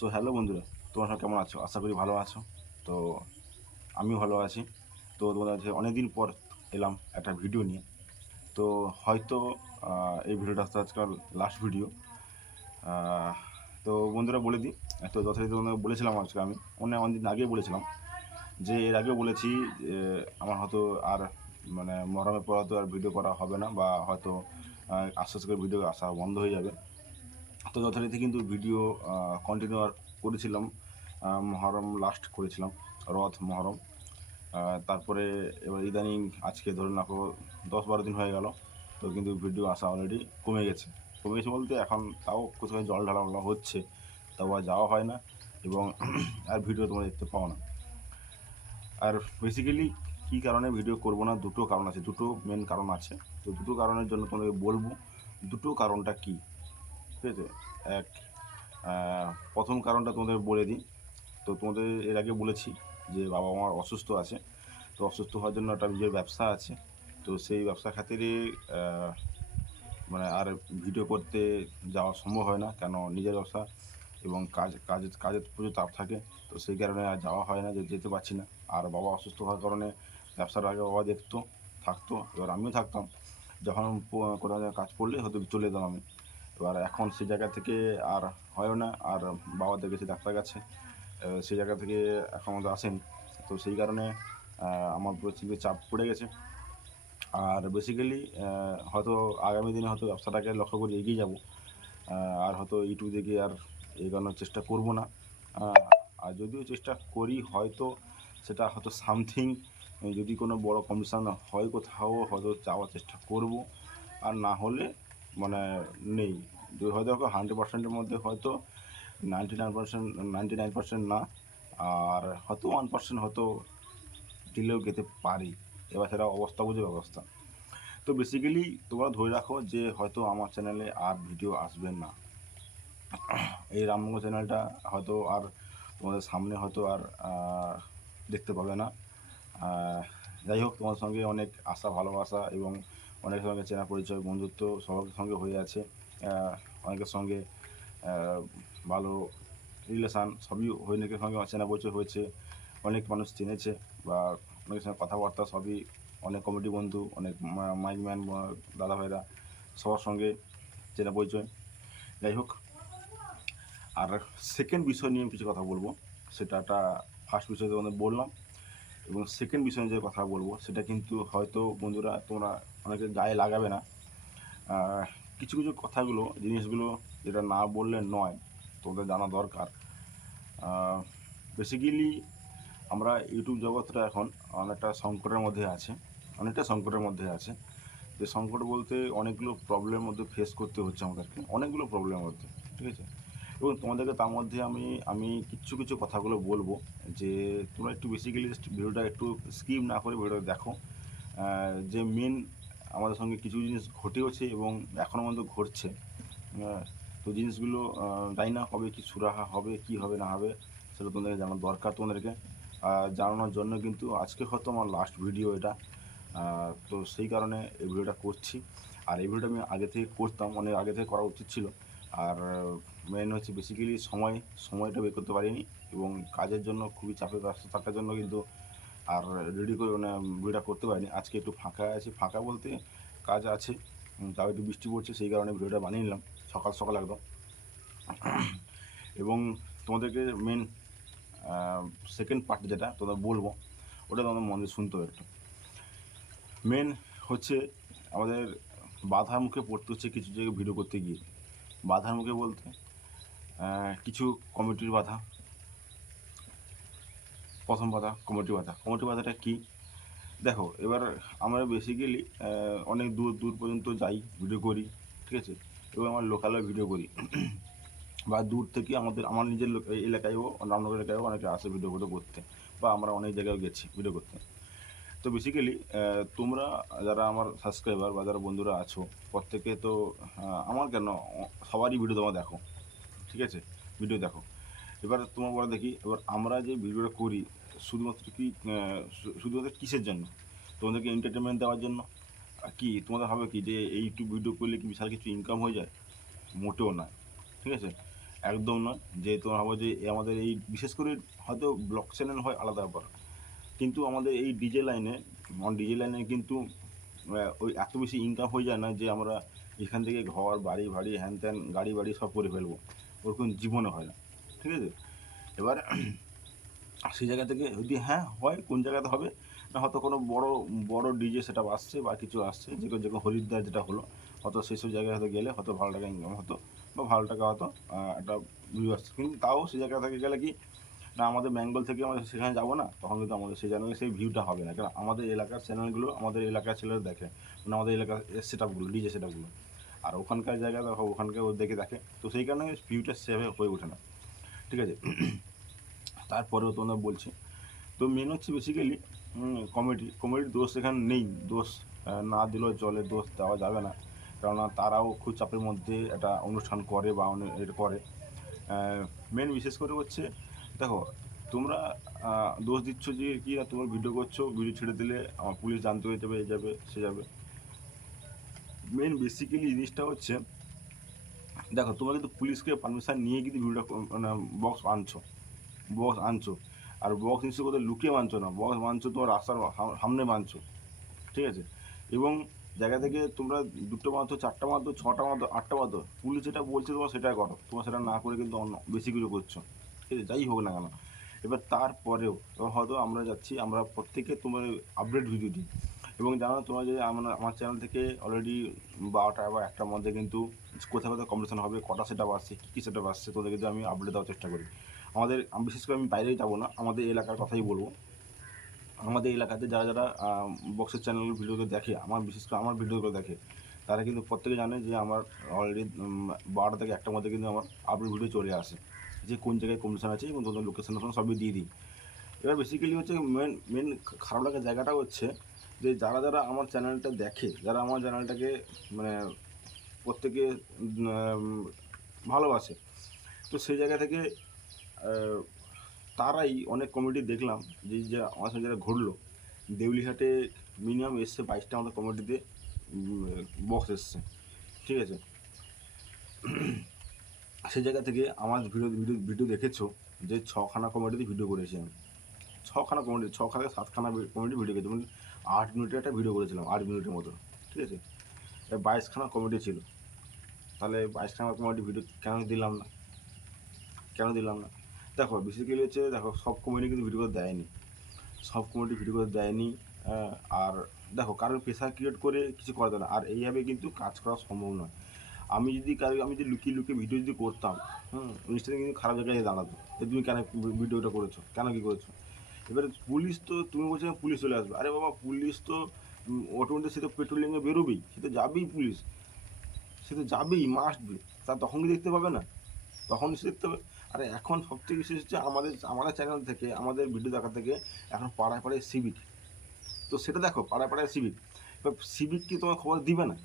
So hello বন্ধুরা, তোমরা সব কেমন আছো? আশা করি ভালো আছো। তো আমিও ভালো আছি। তো তোমাদের কাছে অনেকদিন পর এলাম একটা ভিডিও নিয়ে। তো হয়তো এই ভিডিওটা আজকাল লাস্ট ভিডিও তো বন্ধুরা বলে দিই তো যথারীতি তোমাদের বলেছিলাম আজকে আমি। অনেক অনেকদিন আগেই বলেছিলাম যে এর আগেও বলেছি আমার হয়তো আর মানে মরমের পর হয়তো আর ভিডিও করা হবে না বা হয়তো আস্তে আস্তে করে ভিডিও আসা বন্ধ হয়ে যাবে। তো যথারীতি কিন্তু ভিডিও কন্টিনিউ করেছিলাম। মহরম লাস্ট করেছিলাম, রথ মহরম। তারপরে এবার ইদানিং আজকে ধরুন রাখো দশ বারো দিন হয়ে গেল, তো কিন্তু ভিডিও আসা অলরেডি কমে গেছে। কমে গেছে বলতে এখন তাও কোথাও জল ঢালা হচ্ছে তাও যাওয়া হয় না এবং আর ভিডিও তোমরা দেখতে পাও না। আর বেসিক্যালি কী কারণে ভিডিও করব না, দুটো কারণ আছে, দুটো মেন কারণ আছে। তো দুটো কারণের জন্য তোমাকে বলব, দুটো কারণটা কী? ঠিক আছে এক প্রথম কারণটা তোমাদের বলে দিই। তো তোমাদের এর আগে বলেছি যে বাবা আমার অসুস্থ আছে, তো অসুস্থ হওয়ার জন্য একটা নিজের ব্যবসা আছে। তো সেই ব্যবসা খাতিরে মানে আর ভিডিও করতে যাওয়া সম্ভব হয় না, কেন নিজের ব্যবসা এবং কাজ কাজের কাজের প্রচুর চাপ থাকে, তো সেই কারণে আর যাওয়া হয় না, যে যেতে পারছি না। আর বাবা অসুস্থ হওয়ার কারণে ব্যবসার আগে বাবা দেখতো, থাকতো, এবার আমিও থাকতাম। যখন কোনো কাজ পড়লে হয়তো চলে যেতাম আমি। এবার এখন সেই জায়গা থেকে আর হয় না, আর বাবা দেখেছে ডাক্তার কাছে সেই জায়গা থেকে এখন আসেনি। তো সেই কারণে আমার পরিস্থিতি চাপ পড়ে গেছে। আর বেসিক্যালি হয়তো আগামী দিনে হয়তো ব্যবসাটাকে লক্ষ্য করে এগিয়ে যাব। আর হয়তো ইউটিউব দেখে আর এগোনোর চেষ্টা করব না। আর যদিও চেষ্টা করি, হয়তো সেটা হয়তো সামথিং, যদি কোনো বড় কম্পিটিশান হয় কোথাও, হয়তো যাওয়ার চেষ্টা করব। আর না হলে মানে নেই। হয়তো হান্ড্রেড পার্সেন্টের মধ্যে হয়তো ninety nine percent ninety nine percent না, আর হয়তো ওয়ান পার্সেন্ট হয়তো দিলেও যেতে পারি। এবার সেটা অবস্থা বুঝে ব্যবস্থা। তো বেসিক্যালি তোমরা ধরে রাখো যে হয়তো আমার চ্যানেলে আর ভিডিও আসবে না। এই রামমঙ্গ চ্যানেলটা হয়তো আর তোমাদের সামনে হয়তো আর দেখতে পাবে না। যাই হোক তোমার সঙ্গে অনেক আশা, ভালোবাসা এবং অনেকের সঙ্গে চেনা পরিচয়, বন্ধুত্ব সবার সঙ্গে হয়ে আছে। অনেকের সঙ্গে ভালো রিলেশান সবই অনেকের সঙ্গে চেনা পরিচয় হয়েছে, অনেক মানুষ চিনেছে বা অনেকের সঙ্গে কথাবার্তা সবই অনেক কমিটি বন্ধু, অনেক মাইকম্যান দাদা ভাইরা সবার সঙ্গে চেনা পরিচয়। যাই হোক, আর সেকেন্ড বিষয় নিয়ে কিছু কথা বলব। সেটা একটা ফার্স্ট বিষয় বললাম এবং সেকেন্ড বিষয়ে যে কথা বলব, সেটা কিন্তু হয়তো বন্ধুরা তোমরা অনেকে গায়ে লাগাবে না। কিছু কিছু কথাগুলো, জিনিসগুলো যেটা না বললে নয়, তোমাদের জানা দরকার। বেসিক্যালি আমরা ইউটিউব জগৎটা এখন অনেকটা সংকটের মধ্যে আছে, অনেকটা সংকটের মধ্যে আছে। যে সংকট বলতে অনেকগুলো প্রবলেমের মধ্যে ফেস করতে হচ্ছে আমাদেরকে, অনেকগুলো প্রবলেমের মধ্যে, ঠিক আছে? এবং তোমাদেরকে তার মধ্যে আমি আমি কিছু কিছু কথাগুলো বলব যে তোমরা একটু বেসিক্যালি ভিডিওটা একটু স্কিপ না করে ভিডিওটা দেখো। যে মেন আমাদের সঙ্গে কিছু জিনিস ঘটেওছে এবং এখনও পর্যন্ত ঘটছে। তো জিনিসগুলো জানি না কবে কি সুরাহা হবে, কি হবে না হবে, সেটা তোমাদেরকে জানার দরকার তোমাদেরকে। জানানোর জন্য কিন্তু আজকে হয়তো আমার লাস্ট ভিডিও এটা। তো সেই কারণে এই ভিডিওটা করছি। আর এই ভিডিওটা আমি আগে থেকে করতাম, অনেক আগে থেকে করা উচিত ছিল। আর মেন হচ্ছে বেসিক্যালি সময়, সময়টা বের করতে পারিনি এবং কাজের জন্য খুবই চাপে ব্যস্ত থাকার জন্য কিন্তু আর রেডি করে মানে ভিডিওটা করতে পারিনি। আজকে একটু ফাঁকা আছে। ফাঁকা বলতে কাজ আছে। তাও একটু বৃষ্টি পড়ছে, সেই কারণে ভিডিওটা বানিয়ে নিলাম, সকাল সকাল একদম। এবং তোমাদেরকে মেন সেকেন্ড পার্ট যেটা, তোমরা বলব, ওটা তোমাদের মন শুনতে হবে একটু। মেন হচ্ছে আমাদের বাধার মুখে পড়তে হচ্ছে কিছু জায়গায় ভিডিও করতে গিয়ে। বাধার মুখে বলতে কিছু কমিটির বাধা। প্রথম বাধা কমিটি বাধা। কমিটি বাধাটা কী? দেখো, এবার আমরা বেসিক্যালি অনেক দূর দূর পর্যন্ত যাই ভিডিও করি, ঠিক আছে? এবং আমার লোকালও ভিডিও করি। বা দূর থেকে আমাদের, আমার নিজের এলাকায়ও, রামনগর এলাকায়ও অনেকে আসে ভিডিও ভিডিও করতে, বা আমরা অনেক জায়গায় গেছি ভিডিও করতে। তো বেসিক্যালি তোমরা যারা আমার সাবস্ক্রাইবার বা যারা বন্ধুরা আছো, প্রত্যেকে তো আমার কেন, সবারই ভিডিও তোমরা দেখো, ঠিক আছে? ভিডিও দেখো। এবার তোমার বলে দেখি, এবার আমরা যে ভিডিওটা করি শুধুমাত্র কি শুধুমাত্র কিসের জন্য? তোমাদেরকে এন্টারটেনমেন্ট দেওয়ার জন্য? আর কি, তোমাদের হবে কি যে, এই ইউটিউব ভিডিও করলে কি বিশাল কিছু ইনকাম হয়ে যায়? মোটেও না ঠিক আছে? একদম নয়, যে তোমার ভাবো যে আমাদের এই, বিশেষ করে হয়তো ব্লক চ্যানেল হয় আলাদা ব্যাপার। কিন্তু আমাদের এই ডিজে লাইনে ডিজে লাইনে কিন্তু ওই এত বেশি ইনকাম হয়ে যায় না যে আমরা এখান থেকে ঘর, বাড়ি, ভাড়ি হ্যান ত্যান গাড়ি বাড়ি সব করে ফেলব। ওরকম জীবনে হয় না, ঠিক আছে? এবার সেই জায়গা থেকে যদি হ্যাঁ হয়, কোন জায়গাতে হবে, না হয়তো কোনো বড় বড় ডিজে সেটা আসছে বা কিছু আসছে, যে কোনো- যে কোনো হরিদ্বার যেটা হলো, হয়তো সেই সব জায়গায় হয়তো গেলে হয়তো ভালো টাকা ইনকাম হতো বা ভালো টাকা হয়তো একটা ভিউ আসছে কিন্তু তাও সেই জায়গা থেকে গেলে কি, না আমাদের বেঙ্গল থেকে আমরা সেখানে যাব না, তখন কিন্তু আমাদের সেই চ্যানেলে সেই ভিউটা হবে না। কারণ আমাদের এলাকার চ্যানেলগুলো আমাদের এলাকার ছেলেরা দেখে মানে আমাদের এলাকার সেট আপগুলো ডিজে সেট আপগুলো আর ওখানকার জায়গা দেখো, ওখানকার দেখে দেখে, তো সেই কারণে ভিউটা সেভাবে হয়ে ওঠে না। ঠিক আছে? তারপরেও তোমরা বলছি। তো মেন হচ্ছে বেসিক্যালি কমেডি কমেডির দোষ এখানে নেই। দোষ না দিলেও চলে, দোষ দেওয়া যাবে না। কেননা তারাও খুব চাপের মধ্যে একটা অনুষ্ঠান করে বা এটা করে। মেন বিশেষ করে হচ্ছে, দেখো, তোমরা দোষ দিচ্ছ যে কি না, তোমরা ভিডিও করছ ভিডিও ছেড়ে দিলে আমার পুলিশ জানতে হয়ে যাবে, এ যাবে, সে যাবে। মেন বেসিক্যালি জিনিসটা হচ্ছে, দেখো, তোমরা কিন্তু পুলিশকে পারমিশন নিয়ে কিন্তু ভিডিওটা মানে বক্স আনছো। বক্স আনছো। আর বক্স নিশ্চয় কোথাও লুকিয়ে মানছো না। বক্স মানছো তোমার রাস্তার সামনে মানছো ঠিক আছে? এবং জায়গা থেকে তোমরা দুটো মাত্র, চারটা মাত্র, ছটা মাত্র, আটটা মাত্র, পুলিশ যেটা বলছে তোমার সেটা করো। তোমার সেটা না করে কিন্তু অন্য বেশি কিছু করছ ঠিক আছে? যাই হোক না কেন। এবার তারপরেও এবার হয়তো আমরা যাচ্ছি, আমরা প্রত্যেকে তোমার আপডেট ভিডিও দিই। এবং জানো তোমরা যে আমরা, আমার চ্যানেল থেকে অলরেডি বারোটা বা একটার মধ্যে কিন্তু কোথায় কোথায় কম্পিটিশন হবে, কটা সেটা আসছে, কী কী সেটা আসছে তোদের কিন্তু আমি আপডেট দেওয়ার চেষ্টা করি। আমাদের বিশেষ করে আমি বাইরেই যাব না, আমাদের এলাকার কথাই বলব। আমাদের এলাকাতে যারা যারা বক্সের চ্যানেল ভিডিওগুলো দেখে, আমার বিশেষ করে আমার ভিডিওগুলো দেখে, তারা কিন্তু প্রত্যেকে জানে যে আমার অলরেডি বারোটা থেকে একটার মধ্যে কিন্তু আমার আপডেট ভিডিও চলে আসে। যে কোন জায়গায় কম্পিটিশন আছে এবং তোদের লোকেশন সবই দিয়ে দিই। এবার বেসিক্যালি হচ্ছে মেন মেন খারাপ লাগার জায়গাটা হচ্ছে যে যারা যারা আমার চ্যানেলটা দেখে, যারা আমার চ্যানেলটাকে মানে প্রত্যেকে ভালোবাসে, তো সেই জায়গা থেকে তারাই অনেক কমিটি দেখলাম, যে যে আমার সঙ্গে যেটা ঘটলো দেউলিহাটে মিনিমাম এসছে বাইশটা আমাদের কমিটিতে বক্স এসছে, ঠিক আছে? সেই জায়গা থেকে আমার ভিডিও ভিডিও ভিডিও দেখেছ, যে ছখানা কমেডিতে ভিডিও করেছি আমি। ছখানা কমেডি ছখানা সাতখানা কমেডি ভিডিও করেছি মানে আট মিনিটের একটা ভিডিও করেছিলাম, আট মিনিটের মতো ঠিক আছে? বাইশখানা কমেডি ছিল। তাহলে বাইশখানা কমেডি ভিডিও কেন দিলাম না? কেন দিলাম না? দেখো বেসিক্যালি হচ্ছে দেখো, সব কমেডি কিন্তু ভিডিও করে দেয়নি। সব কমেডি ভিডিও করে দেয়নি আর দেখো কারোর প্রেশার ক্রিয়েট করে কিছু করা যায় না। আর এইভাবে কিন্তু কাজ করা সম্ভব নয়। আমি যদি কারও, আমি যদি লুকিয়ে লুকিয়ে ভিডিও যদি করতাম, হুম জিনিসটা কিন্তু খারাপ জায়গায় দাঁড়াতো। যে তুমি কেন ভিডিওটা করেছ? কেন কী করেছ? এবারে পুলিশ তো, তুমি বলছো পুলিশ চলে আসবে। আরে বাবা, পুলিশ তো অটোমেটিক সে তো পেট্রোলিংয়ে বেরোবেই। সে তো যাবেই পুলিশ। সে তো যাবেই মাস্ট বি তা তখন কি দেখতে পাবে না? তখন সে দেখতে পাবে। আরে এখন সবথেকে বিশেষ হচ্ছে আমাদের আমাদের চ্যানেল থেকে, আমাদের ভিডিও দেখা থেকে এখন পাড়ায় পাড়ায় সিভিক তো সেটা দেখো, পাড়ায় পাড়ায় সিভিক এবার সিভিক কি তোমার খবর দিবে না?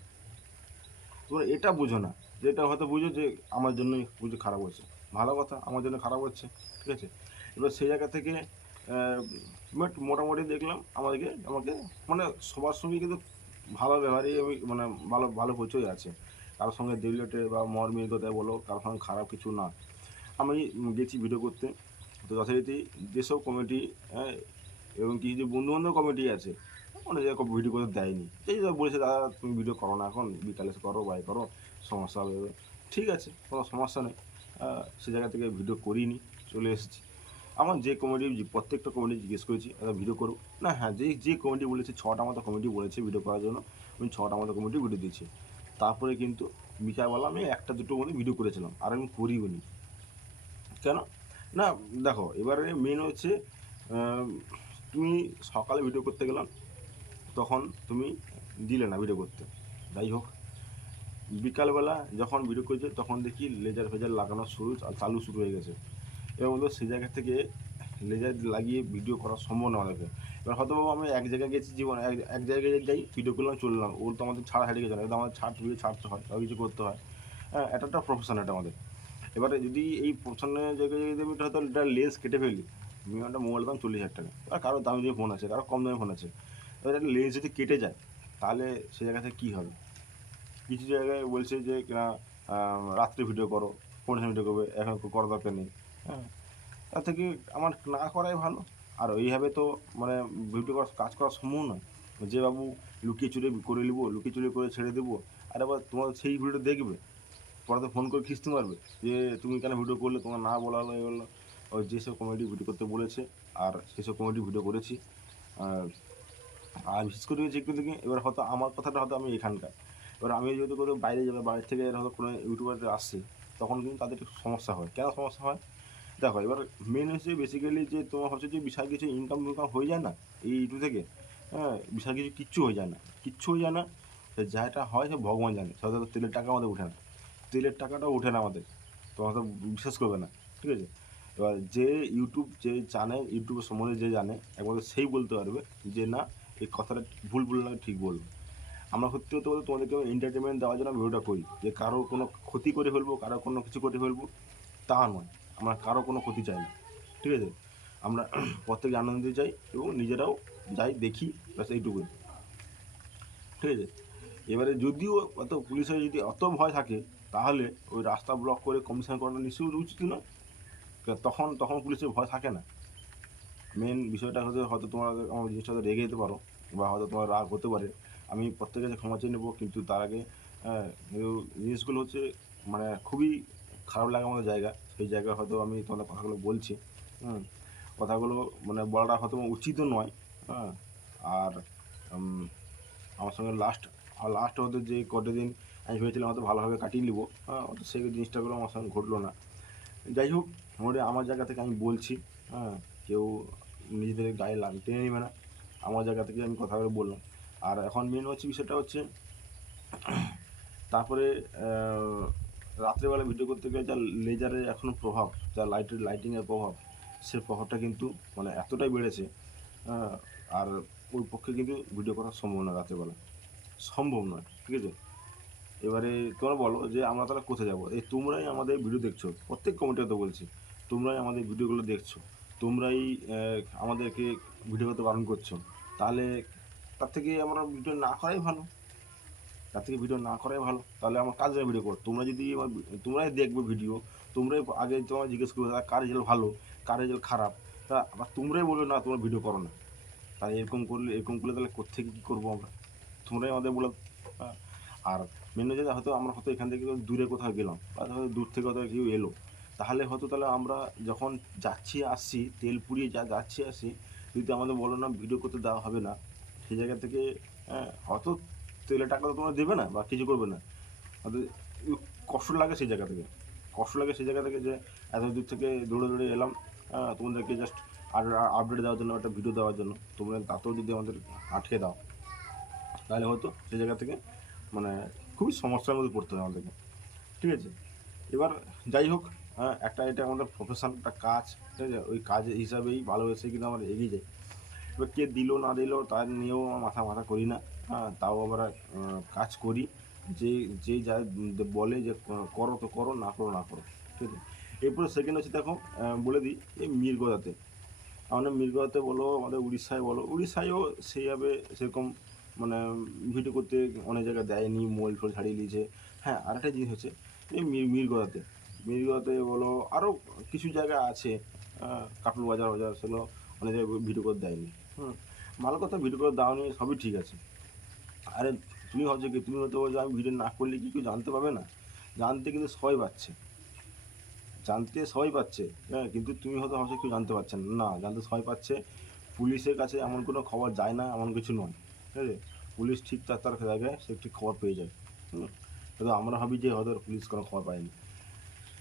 তোমরা এটা বুঝো না, যে এটা হয়তো বুঝো যে আমার জন্যই বুঝে খারাপ হচ্ছে। ভালো কথা, আমার জন্য খারাপ হচ্ছে, ঠিক আছে? এবার সেই জায়গা থেকে বাট মোটামুটি দেখলাম আমাদেরকে, আমাকে মানে সবার সঙ্গে কিন্তু ভালো ব্যবহারই আমি মানে ভালো ভালো পরিচয় আছে। কারোর সঙ্গে দিলেটে বা মর্মির কথায় বলো, কারোর সঙ্গে খারাপ কিছু না। আমি গেছি ভিডিও করতে। তো যথারীতি যেসব কমিটি হ্যাঁ এবং কিছু যে বন্ধু বান্ধব কমিটি আছে, অনেক জায়গায় ভিডিও করতে দেয়নি। এই যে বলেছে দাদা তুমি ভিডিও করো না এখন, বিকালে করো বাই করো, সমস্যা হবে। ঠিক আছে, কোনো সমস্যা নেই। সে জায়গা থেকে ভিডিও করিনি, চলে এসেছি। আমার যে কমেডি প্রত্যেকটা কমেডি জিজ্ঞেস করেছি একটা ভিডিও করো। না হ্যাঁ যে যে কমেডি বলেছে, ছটা মতো কমেডি বলেছে ভিডিও করার জন্য, আমি ছটা মতো কমেডি ভিডিও দিয়েছি। তারপরে কিন্তু বিকালবেলা আমি একটা দুটো মতো ভিডিও করেছিলাম, আর আমি করিও নি। কেন? না, দেখো, এবারে মেন হচ্ছে তুমি সকালে ভিডিও করতে গেলাম, তখন তুমি দিলে না ভিডিও করতে। যাই হোক, বিকালবেলা যখন ভিডিও করছে, তখন দেখি লেজার ফেজার লাগানো শুরু, চালু শুরু হয়ে গেছে। এবং বলতো সেই জায়গা থেকে লেজার লাগিয়ে ভিডিও করা সম্ভব না আমাদেরকে। এবার হয়তো আমি এক জায়গায় গেছি জীবন, এক এক জায়গায় যাই ভিডিও করলাম, চললাম। ওর তো আমাদের ছাড় হারিয়ে গেছে আমাদের ছাড় ভিডিও ছাড়তে হয় সব কিছু করতে হয়। হ্যাঁ এটা একটা প্রফেশন এটা আমাদের। এবারে যদি এই প্রফেশনের জায়গায় যদি আমি হয়তো এটা লেন্স কেটে ফেলি। মিনিমামটা মোবাইল দাম চল্লিশ হাজার টাকা। আর কারও দামি দিয়ে ফোন আছে, কারও কম দামি ফোন আছে। এবার একটা লেন্স যদি কেটে যায়, তাহলে সে জায়গা থেকে কী হবে? কিছু জায়গায় বলছে যে কিনা রাত্রে ভিডিও করো কন্ডিশন ভিডিও করবে, এখন করার দরকার নেই। হ্যাঁ। তার থেকে আমার না করাই ভালো। আর ওইভাবে তো মানে ভিডিও করার, কাজ করা সম্ভব নয়। যে বাবু লুকিয়ে চুরি করে নেব, লুকিয়ে চুরি করে ছেড়ে দেবো, আর আবার তোমার সেই ভিডিও দেখবে। পরে তো ফোন করে খিস্তি মারবে যে তুমি কেন ভিডিও করলে, তোমার না বলা হলো, এ হলো ওই যেসব কমেডি ভিডিও করতে বলেছে, আর সেসব কমেডি ভিডিও করেছি। আর বিশেষ করে যে কিন্তু এবার হয়তো আমার কথাটা হয়তো আমি এখানকার। এবার আমি যেহেতু কোথাও বাইরে যাবে, বাইরে থেকে হয়তো কোনো ইউটিউবার আসছে, তখন কিন্তু তাদের একটু সমস্যা হয়। কেন সমস্যা হয়? দেখো, এবার মেন হচ্ছে বেসিক্যালি যে তোমার হচ্ছে যে বিশাল কিছু ইনকাম টিনকাম হয়ে যায় না এই ইউটিউব থেকে হ্যাঁ বিশাল কিছু কিচ্ছু হয়ে যায় না। কিচ্ছু হয়ে যায় না যেটা হয় সে ভগবান জানে হয়তো তেলের টাকা আমাদের উঠে না। তেলের টাকাটাও ওঠে না আমাদের। তো হয়তো বিশ্বাস করবে না, ঠিক আছে? এবার যে ইউটিউব যে জানে ইউটিউবের সম্বন্ধে যে জানে, একমাত্র সেই বলতে পারবে যে না, এই কথাটা ভুল বললে না ঠিক বলব। আমরা সত্যি হতে বলতে তোমাদেরকে এন্টারটেনমেন্ট দেওয়ার জন্য ভিডিওটা করি, যে কারও কোনো ক্ষতি করে ফেলব কারও কোনো কিছু করে ফেলব, তা নয়। আমরা কারও কোনো ক্ষতি চাই না, ঠিক আছে? আমরা প্রত্যেকে আনন্দ দিতে চাই এবং নিজেরাও যাই দেখি, ব্যাস এইটুকুই, ঠিক আছে? এবারে যদিও অত পুলিশের যদি অত ভয় থাকে তাহলে ওই রাস্তা ব্লক করে কমিশন করাটা নিশ্চয়ই উচিত নয় তখন তখন পুলিশের ভয় থাকে না। মেন বিষয়টা হচ্ছে হয়তো তোমরা আমার জিনিসটা রেগে যেতে পারো বা হয়তো তোমার রাগ হতে পারে। আমি প্রত্যেকের কাছে ক্ষমা চেয়ে নেব, কিন্তু তার আগে জিনিসগুলো হচ্ছে মানে খুবই খারাপ লাগে মতো জায়গা। সেই জায়গায় হয়তো আমি তোমাদের কথাগুলো বলছি, হুম। কথাগুলো মানে বলাটা হয়তো উচিতও নয় হ্যাঁ। আর আমার সঙ্গে লাস্ট লাস্ট হতে যে কটা দিন আমি ভেবেছিলাম হয়তো ভালোভাবে কাটিয়ে নিবো হ্যাঁ অত সেই জিনিসটাগুলো আমার সঙ্গে ঘটলো না। যাই হোক মোটে আমার জায়গা থেকে আমি বলছি হ্যাঁ কেউ নিজেদের গায়ে লাগ টেনে নেবে না আমার জায়গা থেকে আমি কথাগুলো বললাম। আর এখন মেন হচ্ছে বিষয়টা হচ্ছে তারপরে রাত্রেবেলা ভিডিও করতে গেলে যা লেজারের এখনও প্রভাব যা লাইটের লাইটিংয়ের প্রভাব সে প্রভাবটা কিন্তু মানে এতটাই বেড়েছে আহ, আর ওই পক্ষে কিন্তু ভিডিও করা সম্ভব নয় রাত্রেবেলা। সম্ভব নয় ঠিক আছে? এবারে তোমরা বলো যে আমরা তাহলে কোথায় যাব? এই তোমরাই আমাদের ভিডিও দেখছ প্রত্যেক কমেন্টে তো বলছি তোমরাই আমাদের ভিডিওগুলো দেখছ তোমরাই আমাদেরকে ভিডিও করতে বারণ করছ তাহলে তার থেকে আমরা ভিডিও না করাই ভালো। তার থেকে ভিডিও না করাই ভালো তাহলে আমার কাজে ভিডিও করো তোমরা যদি আমার তোমরাই দেখবে ভিডিও তোমরাই আগে তোমার জিজ্ঞেস করবে "দাদা, কার রেজাল্ট ভালো কার রেজাল্ট খারাপ? তা আবার তোমরাই বলবে না তোমার ভিডিও করো না। তাই এরকম করলে এরকম করলে তাহলে কোথেকে কী করব আমরা? তোমরাই আমাদের বলে হ্যাঁ। আর মেন যে হয়তো আমরা হয়তো এখান থেকে দূরে কোথাও গেলাম বা হয়তো দূর থেকে হয়তো কেউ এলো। তাহলে হয়তো তাহলে আমরা যখন যাচ্ছি আসছি তেল পুড়িয়ে যা যাচ্ছি আসছি যদি আমাদের বলো না ভিডিও করতে দেওয়া হবে না সেই জায়গা থেকে হ্যাঁ, হয়তো তেলের টাকা তো তোমরা দেবে না বা কিছু করবে না। হয়তো কষ্ট লাগে সেই জায়গা থেকে। কষ্ট লাগে সেই জায়গা থেকে যে এত দূর থেকে দৌড়ে দৌড়ে এলাম হ্যাঁ, তোমাদেরকে জাস্ট আপডেট দেওয়ার জন্য একটা ভিডিও দেওয়ার জন্য। তোমরা তাতেও যদি আমাদের আটকে দাও। তাহলে হয়তো সেই জায়গা থেকে মানে খুবই সমস্যার মধ্যে পড়তে হবে আমাদেরকে। ঠিক আছে? এবার যাই হোক হ্যাঁ একটা এটা আমাদের প্রফেশন একটা কাজ, ঠিক আছে? ওই কাজ হিসাবেই ভালোবেসে কিন্তু আমরা এগিয়ে যাই। এবার কে দিল না দিল তার নিয়েও আমার মাথা মাথা করি না হ্যাঁ তাও আমরা কাজ করি। যে যে যা বলে যে করো তো করো, না করো না করো, ঠিক আছে? এরপরে সেকেন্ড হচ্ছে দেখো বলে দিই এই মিরগদাতে। আমাদের মিরগদাতে বলো, আমাদের উড়িষ্যায় বলো, উড়িষ্যায়ও সেইভাবে সেরকম মানে ভিডিও করতে অনেক জায়গায় দেয়নি, মোবাইল ফোল ছাড়িয়ে দিয়েছে। হ্যাঁ আরেকটা জিনিস হচ্ছে, এই মির মিরগদাতে মিরগদাতে বলো আরও কিছু জায়গা আছে কাটুল বাজার বাজার, সেগুলো অনেক জায়গায় ভিডিও করে দেয়নি। হুম, ভালো কথা, ভিডিও করে দাও নিয়ে সবই ঠিক আছে। আরে, তুমি ভাবছ কি, তুমি হয়তো বলছো আমি ভিডিও না করলে কি কেউ জানতে পাবে না? জানতে কিন্তু সবাই পাচ্ছে জানতে সবাই পাচ্ছে হ্যাঁ কিন্তু তুমি হয়তো ভাবছ কেউ জানতে পারছে না। না, জানতে সবাই পাচ্ছে পুলিশের কাছে এমন কোনো খবর যায় না, এমন কিছু নয়। ঠিক আছে পুলিশ ঠিক তার তার জায়গায় সে ঠিক খবর পেয়ে যায় হয়তো আমরা ভাবি যে হয়তো পুলিশ কোনো খবর পায়নি।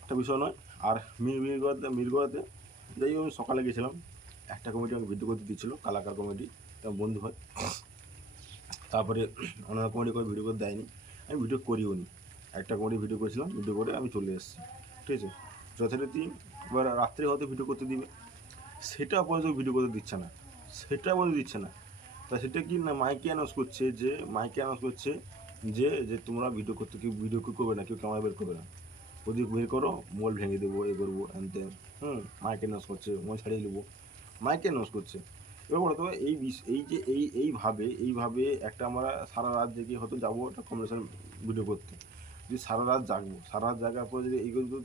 একটা বিষয় নয়, আর মির মিরগোয়াতে মিরগোয়াতে যাই আমি সকালে গেছিলাম, একটা কমিটি আমাকে ভিডিও করতে দিচ্ছিল, কালাকার কমিটি আমার বন্ধু হয়। তারপরে অন্যান্য কমিটি করে ভিডিও করে দেয়নি, আমি ভিডিও করিও নি। একটা কমিটি ভিডিও করেছিলাম, ভিডিও করে আমি চলে এসেছি, ঠিক আছে? যথারীতি এবার রাত্রে হয়তো ভিডিও করতে দিবে, সেটা পর্যন্ত ভিডিও করতে দিচ্ছে না, সেটা পর্যন্ত দিচ্ছে না। তা সেটা কি না মাইকে অ্যানাউন্স করছে যে, মাইকে অ্যানাউন্স করছে যে যে তোমরা ভিডিও করতে কেউ ভিডিও কেউ করবে না, কেউ ক্যামেরা বের করবে না। ওদিক বের করো মোবাইল ভেঙে দেবো, এ করব ত্যান হুম, মাইকে অ্যানাউন্স করছে মোবাইল ছাড়িয়ে নেব। মাইকে অ্যানাউন্স করছে। এবার বলো তো এই বিষ- এই যে, এই এইভাবে এইভাবে একটা আমরা সারা রাত জেগে হয়তো যাব একটা কম্বিনেশন ভিডিও করতে। যদি সারা রাত জাগবো, সারা রাত জাগার পরে যদি এইগুলো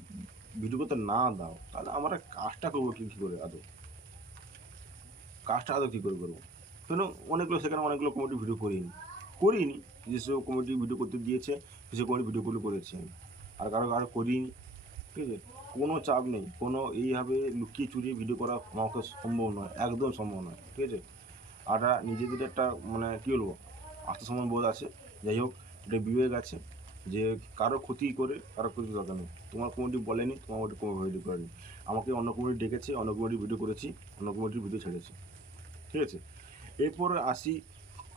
ভিডিও করতে না দাও, তাহলে আমরা কাজটা করব কী কী করে আদৌ? কাজটা আদৌ কী করে করব? কেন অনেকগুলো সেখানে অনেকগুলো কমেডি ভিডিও করিনি? করিনি যেসব কমেডি ভিডিও করতে দিয়েছে সেসব কমেডি ভিডিওগুলো করেছি। আমি আর কারও কারও করিনি, ঠিক আছে? কোনো চাপ নেই, কোনো এইভাবে লুকিয়ে চুরিয়ে ভিডিও করা আমাকে সম্ভব নয়, একদম সম্ভব নয়, ঠিক আছে? আর নিজেদের একটা মানে কী বলব, আত্মসম্মান বোধ আছে। যাই হোক, এটা বিবেক আছে যে কারও ক্ষতি করে কারও ক্ষতি দরকার নেই। তোমার কমিটি বলেনি, তোমার ওটি কোনো ভিডিও করেনি। আমাকে অন্য কমিটি ডেকেছে, অন্য কমিটি ভিডিও করেছি, অন্য কমিটির ভিডিও ছেড়েছি, ঠিক আছে? এরপর আসি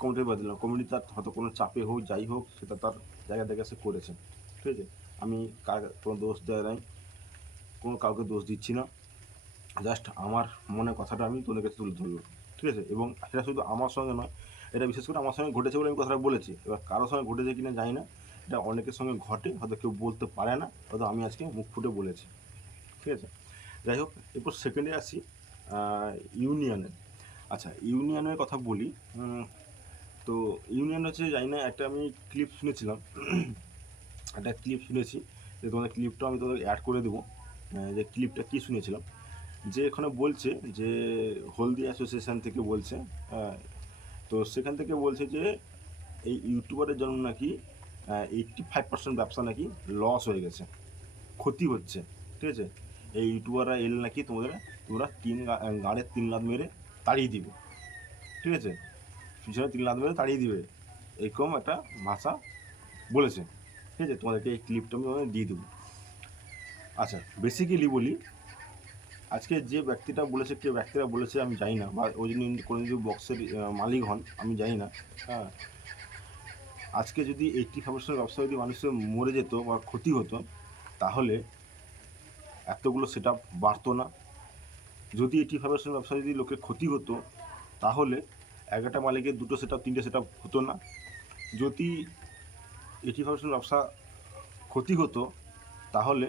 কমিটির বদলাম কমিটি তার হয়তো কোনো চাপে হোক, যাই হোক, সেটা তার জায়গা থেকে সে করেছে। ঠিক আছে? আমি কার কোনো দোষ দেয় নাই, কোনো কাউকে দোষ দিচ্ছি না। জাস্ট আমার মনের কথাটা আমি তোদের কাছে তুলে ধরলাম। ঠিক আছে? এবং সেটা শুধু আমার সঙ্গে নয়, এটা বিশেষ করে আমার সঙ্গে ঘটেছে বলে আমি কথাটা বলেছি। এবার কারোর সঙ্গে ঘটেছে কিনা জানি না। এটা অনেকের সঙ্গে ঘটে, হয়তো কেউ বলতে পারে না, হয়তো আমি আজকে মুখ ফুটে বলেছি। ঠিক আছে? যাই হোক, এরপর সেকেন্ডে আসি ইউনিয়নে আচ্ছা ইউনিয়নের কথা বলি তো ইউনিয়ন হচ্ছে, জানি না, একটা আমি ক্লিপ শুনেছিলাম, একটা ক্লিপ শুনেছি, যে তোমাদের ক্লিপটা আমি তোমাদের অ্যাড করে দেবো যে ক্লিপটা কী শুনেছিলাম, যে এখানে বলছে যে হলদি অ্যাসোসিয়েশন থেকে বলছে তো সেখান থেকে বলছে যে এই ইউটিউবারের জন্য নাকি এইটটি ফাইভ পার্সেন্ট ব্যবসা নাকি লস হয়ে গেছে, ক্ষতি হচ্ছে, ঠিক আছে? এই ইউটিউবাররা এলে নাকি তোমাদের, তোমরা তিন গাঁড়ের তিন লাত মেরে তাড়িয়ে দিবে। ঠিক আছে? পিছনে তিন লাত মেরে তাড়িয়ে দিবে। এরকম একটা ভাষা বলেছে। ঠিক আছে? তোমাদেরকে এই ক্লিপটা আমি দিয়ে দেবো। আচ্ছা বেসিক্যালি বলি, আজকে যে ব্যক্তিটা বলেছে, কে ব্যক্তিরা বলেছে আমি জানি না, বা ওই জন্য কোনো যদি বক্সের মালিক হন, আমি জানি না। হ্যাঁ। আজকে যদি এইটটি ফাইভ ব্যবসা যদি মানুষের মরে যেত বা ক্ষতি হতো, তাহলে এতগুলো সেট আপ বাড়তো না। যদি এটি পার্সেন্ট ব্যবসা যদি লোকের ক্ষতি হতো, তাহলে একটা মালিকের দুটো সেট আপ তিনটে সেট আপ হতো না। যদি এটি পার্সেন্ট ব্যবসা ক্ষতি হতো, তাহলে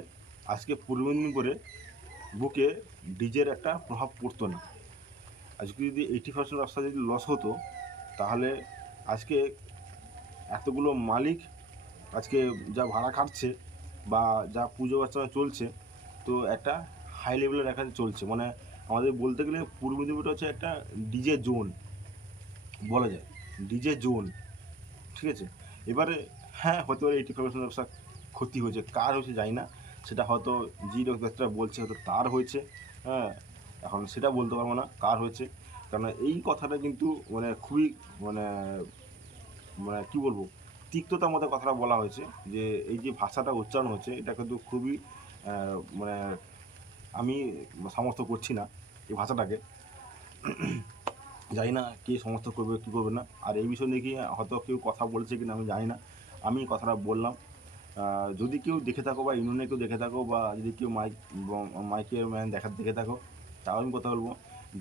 আজকে পূর্ব মেদিনীপুরে বুকে ডিজের একটা প্রভাব পড়তো না। আজকে যদি এইটি পার্সেন্ট ব্যবসা যদি লস হতো, তাহলে আজকে এতগুলো মালিক আজকে যা ভাড়া খাটছে বা যা পুজো বাচ্চা চলছে, তো একটা হাই লেভেলের একটা চলছে। মানে আমাদের বলতে গেলে পূর্ব মেদিনীপুরটা হচ্ছে একটা ডিজে জোন বলা যায়। ডিজে জোন ঠিক আছে? এবারে হ্যাঁ হতে পারে এইটি পার্সেন্ট ব্যবসা ক্ষতি হয়েছে। কার হয়েছে জানি না। সেটা হয়তো জি ডাক্তারটা বলছে, হয়তো তার হয়েছে। হ্যাঁ এখন সেটা বলতে পারব না কার হয়েছে। কারণ এই কথাটা কিন্তু মানে খুবই মানে মানে কী বলব, তিক্ততার মধ্যে কথাটা বলা হয়েছে যে এই যে ভাষাটা উচ্চারণ হচ্ছে এটা কিন্তু খুবই মানে আমি সমর্থ করছি না এই ভাষাটাকে। জানি না কে সমর্থ করবে, কী করবে না। আর এই বিষয় নিয়ে কি হয়তো কেউ কথা বলেছে কিনা আমি জানি না। আমি কথাটা বললাম। যদি কেউ দেখে থাকো বা ইউনিয়নে কেউ দেখে থাকো বা যদি কেউ মাইক মাইকের ম্যান দেখা, দেখে থাকো তাও আমি কথা বলব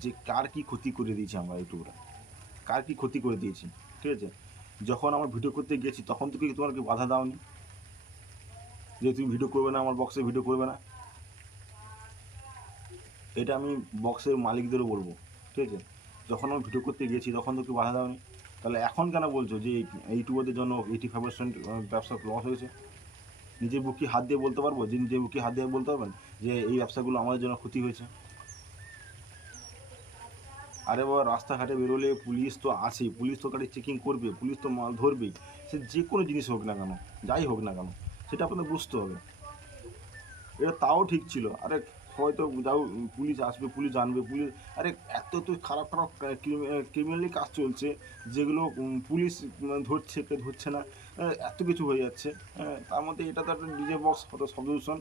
যে কার কি ক্ষতি করে দিয়েছি আমরা ইউটিউবরা কার কি ক্ষতি করে দিয়েছি, ঠিক আছে? যখন আমার ভিডিও করতে গেছি তখন তো কি তোমার কি বাধা দাওনি। যে তুমি ভিডিও করবে না, আমার বক্সে ভিডিও করবে না। এটা আমি বক্সের মালিকদেরও বলব, ঠিক আছে? যখন আমি ভিডিও করতে গেছি তখন তো কি বাধা দাওনি তাহলে এখন কেন বলছো যে ইউটিউবারদের জন্য এইটি ফাইভ পার্সেন্ট ব্যবসা লস হয়েছে? নিজের বুকি হাত দিয়ে বলতে পারব? যে নিজের বুকি হাত দিয়ে বলতে পারবেন যে এই ব্যবসাগুলো আমাদের জন্য ক্ষতি হয়েছে? আরে বাবা, রাস্তাঘাটে বেরোলে পুলিশ তো আছেই, পুলিশ তো গাড়ি চেকিং করবে, পুলিশ তো মাল ধরবেই। সে যে কোনো জিনিস হোক না কেন, যাই হোক না কেন, সেটা আপনাদের বুঝতে হবে। এটা তাও ঠিক ছিল। আরে হয়তো যাও পুলিশ আসবে পুলিশ জানবে পুলিশ আরে এত তো খারাপ খারাপ ক্রিমিনালি কাজ চলছে যেগুলো পুলিশ ধরছে কে ধরছে না এত কিছু হয়ে যাচ্ছে হ্যাঁ, তার মধ্যে এটা তো একটা ডিজে বক্স হয়তো শব্দ দূষণ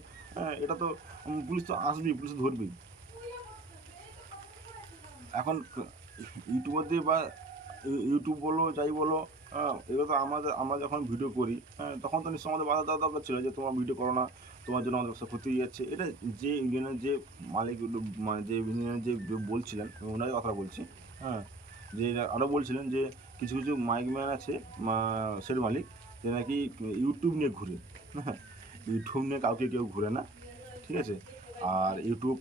এটা তো পুলিশ তো আসবেই পুলিশ ধরবেই। এখন ইউটিউবারদের বা ইউটিউব বলো যাই বলো এগুলো তো আমাদের, আমরা যখন ভিডিও করি হ্যাঁ তখন তো নিশ্চয় আমাদের বাধা দেওয়া দরকার ছিল যে তোমার ভিডিও করো না, তোমার জন্য আমাদের ক্ষতি হয়ে যাচ্ছে এটা যে ইউনিয়নের যে মালিক মানে যে ইউনিয়নের যে বলছিলেন, আমি ওনারই কথা বলছি হ্যাঁ যে আরও বলছিলেন যে কিছু কিছু মাইক ম্যান আছে সেট মালিক, যে নাকি ইউটিউব নিয়ে ঘুরে হ্যাঁ ইউটিউব নিয়ে কাউকে কেউ ঘুরে না, ঠিক আছে? আর ইউটিউব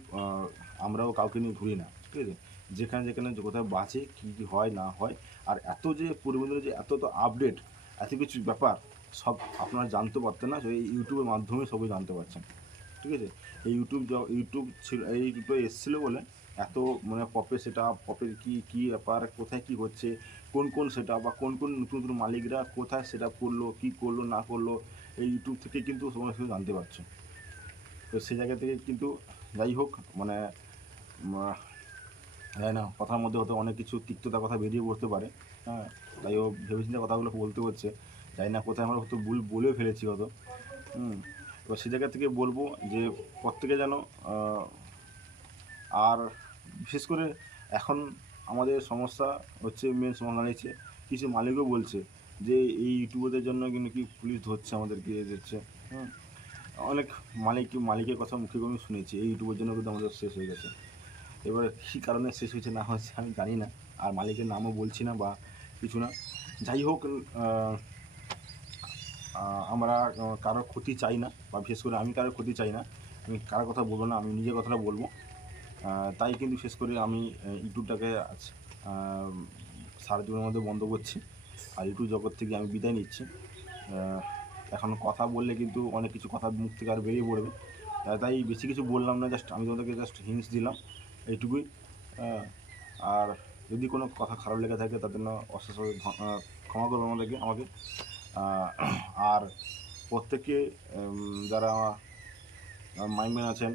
আমরাও কাউকে নিয়ে ঘুরি না, ঠিক আছে? যেখানে যেখানে কোথায় বাঁচে, কী কী হয়, না হয় আর এত যে পূর্ব মেদিনীপুরে যে এত তো আপডেট এত কিছু ব্যাপার, সব আপনারা জানতে পারতেন না এই ইউটিউবের মাধ্যমে সবই জানতে পারছেন, ঠিক আছে? এই ইউটিউব ইউটিউব ছিল, এই ইউটিউবটা এসেছিল বলে এত মানে পপে সেটা পপের কী কী ব্যাপার, কোথায় কী হচ্ছে, কোন কোন সেটা বা কোন কোন নতুন নতুন মালিকরা কোথায় সেটা করল, কী করল, না করল, এই ইউটিউব থেকে কিন্তু সমস্ত কিছু জানতে পারছ তো সেই জায়গা থেকে কিন্তু যাই হোক মানে জানি না, কথার মধ্যে হয়তো অনেক কিছু তিক্ততা কথা বেরিয়ে পড়তে পারে। হ্যাঁ তাই ও ভেবেচিন্তে কথাগুলো বলতে হচ্ছে। জানি না কোথায় আমরা হয়তো ভুল বলেও ফেলেছি হয়তো। হুম, এবার সে জায়গা থেকে বলব যে, প্রত্যেকে যেন আর বিশেষ করে এখন আমাদের সমস্যা হচ্ছে মেন সমস্যা দাঁড়িয়েছে কিছু মালিকও বলছে যে, এই ইউটিউবারদের জন্য কিন্তু কি পুলিশ ধরছে আমাদেরকে দিচ্ছে হুম, অনেক মালিক, মালিকের কথা মুখে আমি শুনেছি। এই ইউটিউবের জন্য কিন্তু আমাদের শেষ হয়ে গেছে। এবার কী কারণে শেষ হয়েছে না হয়েছে আমি জানি না, আর মালিকের নামও বলছি না বা কিছু না। যাই হোক আমরা কারোর ক্ষতি চাই না, বা বিশেষ করে আমি কারোর ক্ষতি চাই না, আমি কারোর কথা বলব না, আমি নিজের কথাটা বলব। তাই কিন্তু শেষ করে আমি ইউটিউবটাকে সারা জীবনের মধ্যে বন্ধ করছি, আর ইউটিউব জগৎ থেকে আমি বিদায় নিচ্ছি। এখন কথা বললে কিন্তু অনেক কিছু কথা মুখ থেকে আর বেরিয়ে পড়বে। তাই বেশি কিছু বললাম না, জাস্ট আমি তোমাদেরকে জাস্ট হিন্টস দিলাম। এইটুকুই। আর যদি কোনো কথা খারাপ লেগে থাকে, তার জন্য অশেষ ক্ষমা করবে আমাদেরকে, আমাকে। আর প্রত্যেকে যারা মাইম্যান আছেন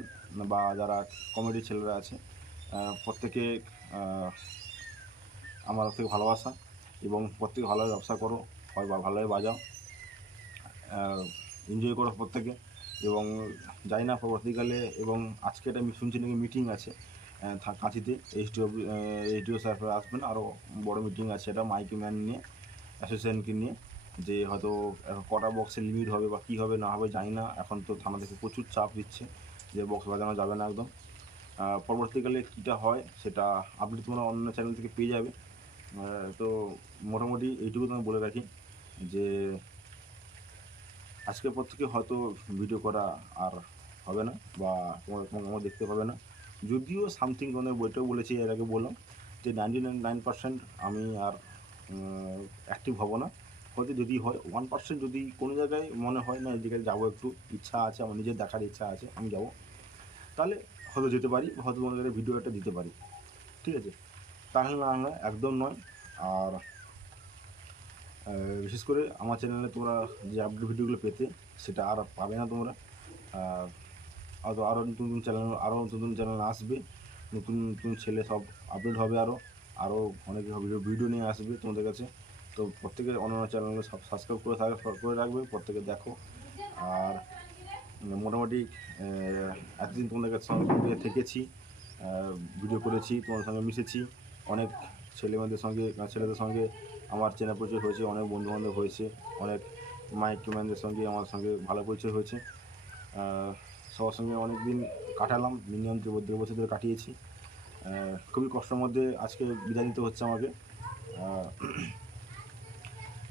বা যারা কমেডি ছেলেরা আছে প্রত্যেকে আমার থেকে ভালোবাসা এবং প্রত্যেকে ভালোভাবে ব্যবসা করো, হয় বা ভালোভাবে বাজাও। এনজয় করো প্রত্যেকে এবং যাই না পরবর্তীকালে এবং আজকে এটা শুনছি নাকি মিটিং আছে কাঁথিতে এইচডিও এইচডিও স্যার আসবেন। আরও বড় মিটিং আছে এটা মাইকি ম্যান নিয়ে অ্যাসোসিয়েশনকে নিয়ে, যে হয়তো কটা বক্সের লিমিট হবে বা কী হবে, না হবে জানি না। এখন তো থানা থেকে প্রচুর চাপ দিচ্ছে যে বক্স বাজানো যাবে না একদম। পরবর্তীকালে কীটা হয় সেটা আপনি তোমরা অন্য চ্যানেল থেকে পেয়ে যাবে তো মোটামুটি এইটুকু আমি বলে রাখি যে আজকের পর থেকে হয়তো ভিডিও করা আর হবে না বা তোমার তোমার দেখতে পাবে না। যদিও সামথিং তোমাদের বইটাও বলেছি, এর আগে বললাম যে নাইনটি নাইন পার্সেন্ট আমি আর অ্যাক্টিভ হব না। হয়তো যদি হয় ওয়ান পার্সেন্ট যদি কোনো জায়গায় মনে হয় না, এদিকে যাব একটু, ইচ্ছা আছে, আমার নিজের দেখার ইচ্ছা আছে, আমি যাব। তাহলে হয়তো যেতে পারি, হয়তো তোমাদের ভিডিও একটা দিতে পারি। ঠিক আছে? তাহলে না হলে একদম নয়। আর বিশেষ করে আমার চ্যানেলে তোমরা যে আপডেট ভিডিওগুলো পেতে, সেটা আর পাবে না তোমরা। হয়তো আরও নতুন নতুন চ্যানেল আরও নতুন নতুন চ্যানেল আসবে। নতুন নতুন ছেলে সব আপডেট হবে আরও আরও অনেক ভিডিও ভিডিও নিয়ে আসবে তোমাদের কাছে। তো প্রত্যেকে অন্য চ্যানেলে সব সাবস্ক্রাইব করে থাকবে করে রাখবে, প্রত্যেকে দেখো। আর মোটামুটি এতদিন তোমাদের কাছে সঙ্গে থেকেছি ভিডিও করেছি, তোমাদের সঙ্গে মিশেছি। অনেক ছেলেমেয়েদের সঙ্গে, ছেলেদের সঙ্গে আমার চেনা পরিচয় হয়েছে, অনেক বন্ধুবান্ধব হয়েছে, অনেক মাইক ম্যানদের সঙ্গে আমার সঙ্গে ভালো পরিচয় হয়েছে। সবার সঙ্গে অনেক দিন কাটালাম, মিনিমাম দেড় বছর ধরে কাটিয়েছি। খুবই কষ্টের মধ্যে আজকে বিদায় নিতে হচ্ছে আমাকে।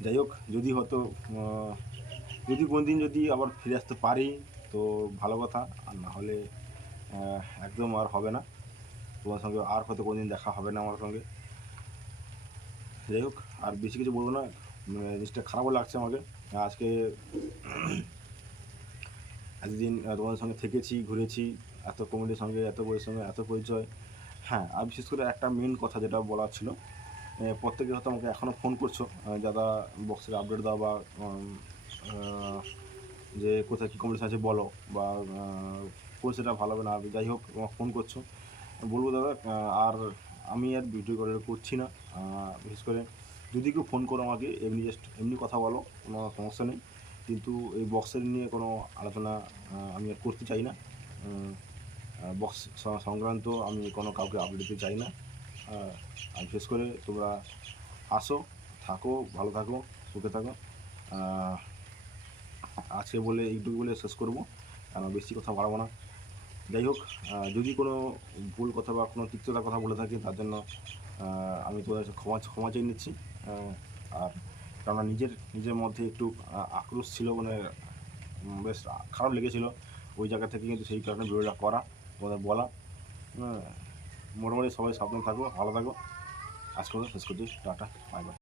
যাই হোক, যদি হয়তো যদি কোনো দিন যদি আবার ফিরে আসতে পারি, তো ভালো কথা। আর না হলে একদম আর হবে না। তোমার সঙ্গে আর হয়তো কোনো দিন দেখা হবে না আমার সঙ্গে। যাই হোক, আর বেশি কিছু বলব না। মানে জিনিসটা খারাপও লাগছে আমাকে। আজকে এতদিন তোমাদের সঙ্গে থেকেছি, ঘুরেছি, এত কমেডির সঙ্গে, এত বইয়ের সঙ্গে, এত পরিচয়। হ্যাঁ আর বিশেষ করে একটা মেন কথা যেটা বলার ছিল প্রত্যেকে হয়তো আমাকে এখনও ফোন করছ যারা বক্সের আপডেট দাও বা যে কোথায় কী কমেডিস আছে বলো বা সেটা ভালো হবে না, যাই হোক তোমার ফোন করছ। বলব দাদা আর আমি আর ভিডিও কল করছি না বিশেষ করে যদি কেউ ফোন করো আমাকে, এমনি জাস্ট এমনি কথা বলো, কোনো সমস্যা নেই। কিন্তু এই বক্সের নিয়ে কোনো আলোচনা আমি আর করতে চাই না। বক্স সংক্রান্ত আমি কোনো কাউকে আপডেট দিতে চাই না। আর বিশেষ করে তোমরা আসো, থাকো, ভালো থাকো, সুখে থাকো। আজকে বলে এইটুকু বলে শেষ করব। কারণ বেশি কথা বাড়াবো না। যাই হোক যদি কোনো ভুল কথা বা কোনো তিক্ততার কথা বলে থাকি, তার জন্য আমি তোমাদের ক্ষমা ক্ষমা চেয়ে নিচ্ছি। আর কেননা নিজের নিজের মধ্যে একটু আক্রোশ ছিল মানে বেশ খারাপ লেগেছিলো। ওই জায়গা থেকে কিন্তু সেই কারণে ভিডিওটা করা তোমাদের বলা। হ্যাঁ, মোটামুটি সবাই সাবধান থাকো ভালো থাকো। আজকে শেষ করছি। Tata bye bye